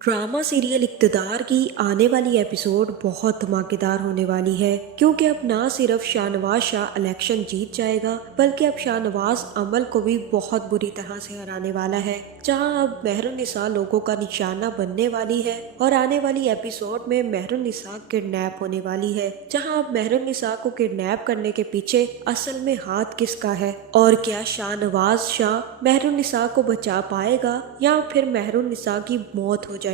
Drama serial इक़्तिदार की आने वाली एपिसोड बहुत धमाकेदार होने वाली है, क्योंकि अब ना सिर्फ शाहनवाज शाह इलेक्शन जीत जाएगा बल्कि अब शाहनवाज अमल को भी बहुत बुरी तरह से हराने वाला है। जहां अब मेहरुन्निसा लोगों का निशाना बनने वाली है और आने वाली एपिसोड में मेहरुन्निसा किडनैप होने वाली है। जहां अब मेहरुन्निसा को किडनैप करने के पीछे असल में हाथ किसका है और क्या शाहनवाज शाह मेहरुन्निसा को बचा पाएगा या फिर मेहरुन्निसा की मौत हो जाएगी।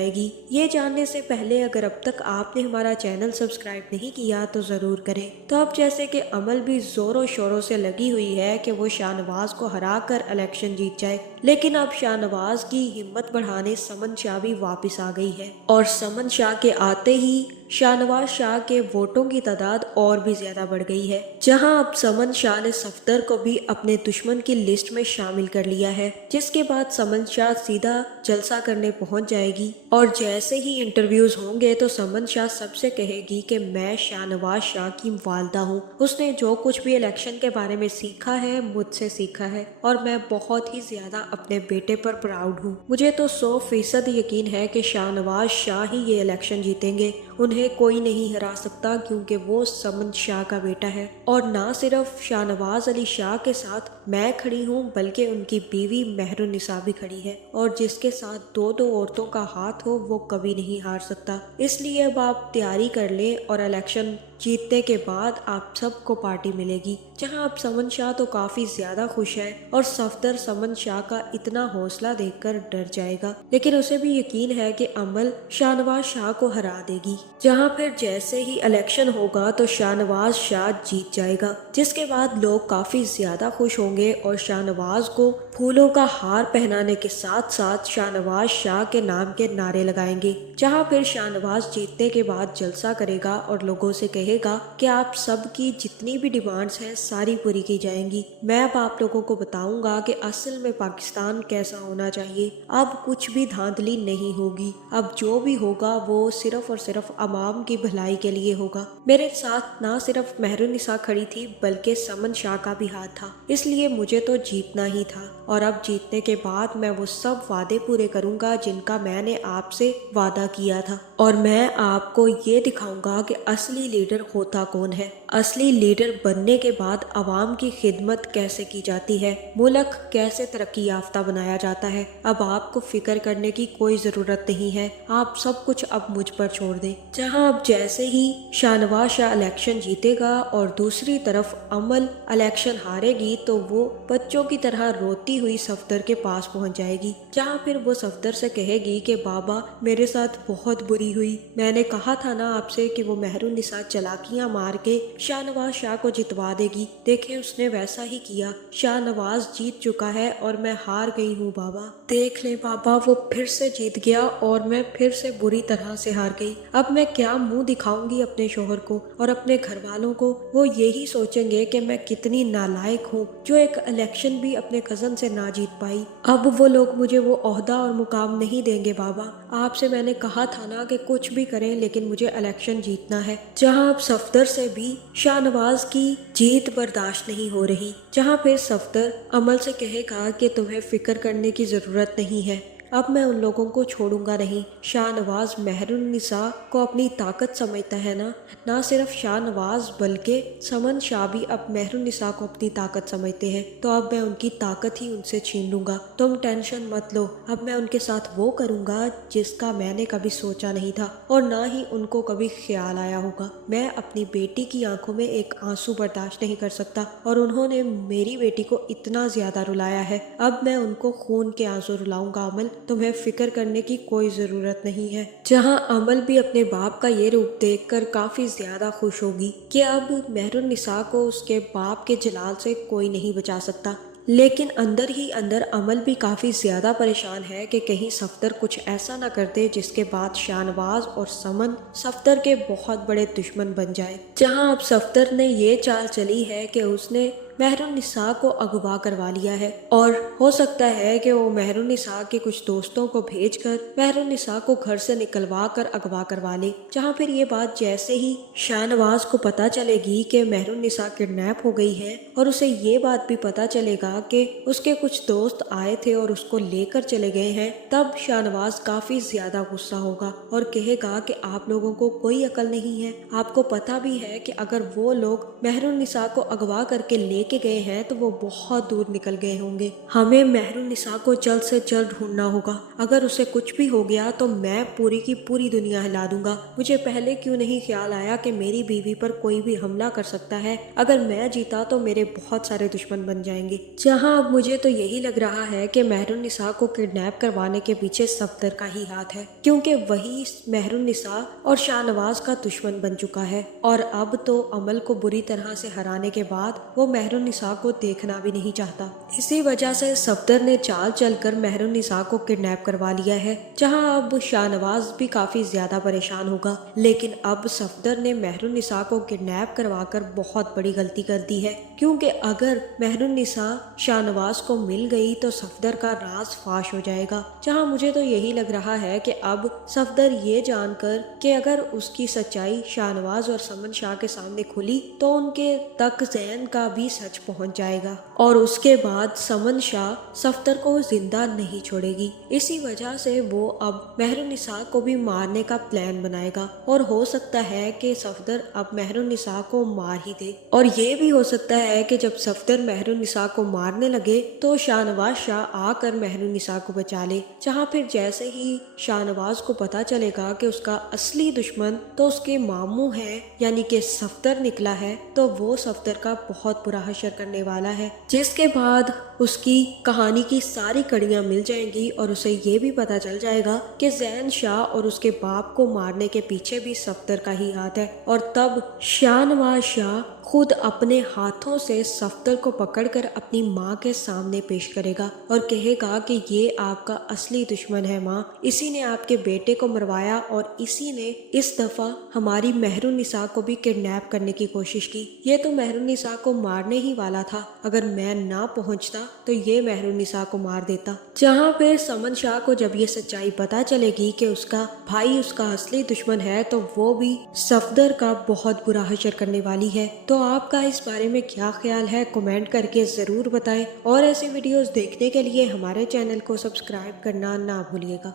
ये जानने से पहले अगर अब तक आपने हमारा चैनल सब्सक्राइब नहीं किया तो जरूर करें। तो अब जैसे कि अमल भी जोरों शोरों से लगी हुई है कि वो शाहनवाज को हरा कर इलेक्शन जीत जाए, लेकिन अब शाहनवाज की हिम्मत बढ़ाने समन शाह भी वापस आ गई है और समन शाह के आते ही शाहनवाज शाह के वोटों की तादाद और भी ज्यादा बढ़ गई है। जहां अब समन शाह ने सफदर को भी अपने दुश्मन की लिस्ट में शामिल कर लिया है, जिसके बाद समन शाह सीधा जलसा करने पहुंच जाएगी और जैसे ही इंटरव्यूज होंगे तो समन शाह सबसे कहेगी कि मैं शाहनवाज शाह की वालदा हूं। उसने जो कुछ भी इलेक्शन के बारे में सीखा है मुझसे सीखा है और मैं बहुत ही ज्यादा अपने बेटे पर प्राउड हूँ। मुझे तो 100% यकीन है कि शाहनवाज शाह ही ये इलेक्शन जीतेंगे। उन्हें कोई नहीं हरा सकता क्योंकि वो समन शाह का बेटा है और ना सिर्फ शाहनवाज अली शाह के साथ मैं खड़ी हूँ बल्कि उनकी बीवी मेहरुन्निसा भी खड़ी है और जिसके साथ दो दो औरतों का हाथ हो वो कभी नहीं हार सकता। इसलिए अब आप तैयारी कर लें और इलेक्शन जीतने के बाद आप सबको पार्टी मिलेगी। जहां अब समन शाह तो काफी ज्यादा खुश है और सफदर समन शाह का इतना हौसला देखकर डर जाएगा, लेकिन उसे भी यकीन है कि अमल शाहनवाज शाह को हरा देगी। जहां फिर जैसे ही इलेक्शन होगा तो शाहनवाज शाह जीत जाएगा, जिसके बाद लोग काफी ज्यादा खुश होंगे और शाहनवाज को फूलों का हार पहनाने के साथ साथ शाहनवाज शाह के नाम के नारे लगाएंगे। जहां फिर शाहनवाज जीतने के बाद जलसा करेगा और लोगों से कहेगा कि आप सबकी जितनी भी डिमांड्स हैं सारी पूरी की जाएंगी। मैं अब आप लोगों को बताऊंगा कि असल में पाकिस्तान कैसा होना चाहिए। अब कुछ भी धांधली नहीं होगी, अब जो भी होगा वो सिर्फ और सिर्फ अवाम की भलाई के लिए होगा। मेरे साथ ना सिर्फ मेहरुन्निसा खड़ी थी बल्कि समन शाह का भी हाथ था, इसलिए मुझे तो जीतना ही था और अब जीतने के बाद मैं वो सब वादे पूरे करूंगा जिनका मैंने आपसे वादा किया था और मैं आपको ये दिखाऊंगा कि असली लीडर होता कौन है। असली लीडर बनने के बाद आवाम की खिदमत कैसे की जाती है, मुल्क कैसे तरक्की याफ्ता बनाया जाता है। अब आपको फिक्र करने की कोई जरूरत नहीं है, आप सब कुछ अब मुझ पर छोड़ दें। जहां अब जैसे ही शाहनवाज शाह इलेक्शन जीतेगा और दूसरी तरफ अमल इलेक्शन हारेगी तो वो बच्चों की तरह रोती हुई सफदर के पास पहुंच जाएगी। जहां फिर वो सफदर से कहेगी कि बाबा मेरे साथ बहुत बुरी हुई, मैंने कहा था ना आपसे कि वो मेहरुन्निसा चालाकियां मार के शाहनवाज शाह को जितवा देगी। देखें उसने वैसा ही किया, शाहनवाज जीत चुका है और मैं हार गई हूँ बाबा। देख ले बाबा, वो फिर से जीत गया और मैं फिर से बुरी तरह से हार गई। अब मैं क्या मुंह दिखाऊंगी अपने शोहर को और अपने घर वालों को। वो यही सोचेंगे कि मैं कितनी नालायक हूँ जो एक इलेक्शन भी अपने कजन से ना जीत पाई। अब वो लोग मुझे वो ओहदा और मुकाम नहीं देंगे बाबा। आपसे मैंने कहा था ना कि कुछ भी करें लेकिन मुझे इलेक्शन जीतना है। जहां अब सफदर से भी शाहनवाज की जीत बर्दाश्त नहीं हो रही। जहां फिर सफदर अमल से कहेगा कि तुम्हें फिक्र करने की जरूरत नहीं है, अब मैं उन लोगों को छोड़ूंगा नहीं। शाहनवाज मेहरुन्निसा को अपनी ताकत समझता है ना सिर्फ शाहनवाज बल्कि समन शाह भी अब मेहरुन्निसा को अपनी ताकत समझते हैं। तो अब मैं उनकी ताकत ही उनसे छीन लूंगा। तुम टेंशन मत लो, अब मैं उनके साथ वो करूंगा जिसका मैंने कभी सोचा नहीं था और ना ही उनको कभी ख्याल आया होगा। मैं अपनी बेटी की आंखों में एक आंसू बर्दाश्त नहीं कर सकता और उन्होंने मेरी बेटी को इतना ज्यादा रुलाया है। अब मैं उनको खून के आंसू रुलाऊंगा। अमल तुम्हें फिक्र करने की कोई जरूरत नहीं है। जहां अमल भी अपने बाप का ये रूप देखकर काफी ज्यादा खुश होगी कि अब मेहरुन्निसा को उसके बाप के जलाल से कोई नहीं बचा सकता, लेकिन अंदर ही अंदर अमल भी काफी ज्यादा परेशान है कि कहीं सफदर कुछ ऐसा न कर दे जिसके बाद शाहनवाज और समन सफदर के बहुत बड़े दुश्मन बन जाए। जहां अब सफदर ने ये चाल चली है कि उसने मेहरुन्निसा को अगवा करवा लिया है और हो सकता है कि वो मेहरुन्निसा के कुछ दोस्तों को भेजकर मेहरुन्निसा को घर से निकलवा कर अगवा करवा ले। जहाँ फिर ये बात जैसे ही शाहनवाज को पता चलेगी कि मेहरुन्निसा किडनैप हो गई है और उसे ये बात भी पता चलेगा कि उसके कुछ दोस्त आए थे और उसको लेकर चले गए हैं, तब शाहनवाज काफी ज्यादा गुस्सा होगा और कहेगा कि आप लोगों को कोई अकल नहीं है। आपको पता भी है कि अगर वो लोग मेहरुन्निसा को अगवा करके लेके गए हैं तो वो बहुत दूर निकल गए होंगे। हमें मेहरुन्निसा को जल्द से जल्द ढूंढना होगा। अगर उसे कुछ भी हो गया तो मैं पूरी की पूरी दुनिया हिला दूंगा। मुझे पहले क्यों नहीं ख्याल आया कि मेरी बीवी पर कोई भी हमला कर सकता है। अगर मैं जीता तो मेरे बहुत सारे दुश्मन बन जाएंगे। जहां अब मुझे तो यही लग रहा है कि मेहरुन्निसा को किडनैप करवाने के पीछे सफदर का ही हाथ है, क्योंकि वही मेहरुन्निसा और शाहनवाज का दुश्मन बन चुका है और अब तो अमल को बुरी तरह से हराने के बाद वो मेहरुन्निसा को देखना भी नहीं चाहता। इसी वजह से सफदर ने चाल चलकर मेहरुन्निसा को किडनैप करवा लिया है। जहां अब शाहनवाज भी काफी ज्यादा परेशान होगा, लेकिन अब सफदर ने मेहरुन्निसा को किडनैप करवाकर बहुत बड़ी गलती कर दी है, क्योंकि अगर मेहरुन्निसा शाहनवाज को मिल गई तो सफदर का राज फाश हो जाएगा। जहां मुझे तो यही लग रहा है कि अब सफदर ये जानकर कि अगर उसकी सच्चाई शाहनवाज और समन शाह के सामने खुली तो उनके तक जैन का भी सच पहुंच जाएगा और उसके बाद समन शाह सफदर को जिंदा नहीं छोड़ेगी। इसी वजह से वो अब मेहरुन्निसा को भी मारने का प्लान बनाएगा और हो सकता है कि सफदर अब मेहरुन्निसा को मार ही दे। और ये भी हो सकता है कि जब सफदर मेहरुन्निसा को मारने लगे तो शाहनवाज शाह आकर मेहरुन्निसा को बचा ले। जहाँ फिर जैसे ही शाहनवाज को पता चलेगा कि उसका असली दुश्मन तो उसके मामू है यानी कि सफदर निकला है, तो वो सफदर का बहुत बुरा हश्र करने वाला है, जिसके बाद उसकी कहानी की सारी कड़ियां मिल जाएंगी और उसे ये भी पता चल जाएगा कि जैन शाह और उसके बाप को मारने के पीछे भी सफदर का ही हाथ है। और तब शाहनवाज शाह खुद अपने हाथों से सफदर को पकड़कर अपनी माँ के सामने पेश करेगा और कहेगा कि ये आपका असली दुश्मन है माँ, इसी ने आपके बेटे को मरवाया और इसी ने इस दफा हमारी मेहरुन्निसा को भी किडनैप करने की कोशिश की। ये तो मेहरुन्निसा को मारने ही वाला था, अगर मैं ना पहुंचता तो ये मेहरुन्निसा को मार देता। जहाँ फिर समन शाह को जब ये सच्चाई पता चलेगी कि उसका भाई उसका असली दुश्मन है तो वो भी सफदर का बहुत बुरा हश्र करने वाली है। तो आपका इस बारे में क्या ख्याल है, कमेंट करके जरूर बताएं और ऐसी वीडियोस देखने के लिए हमारे चैनल को सब्सक्राइब करना ना भूलिएगा।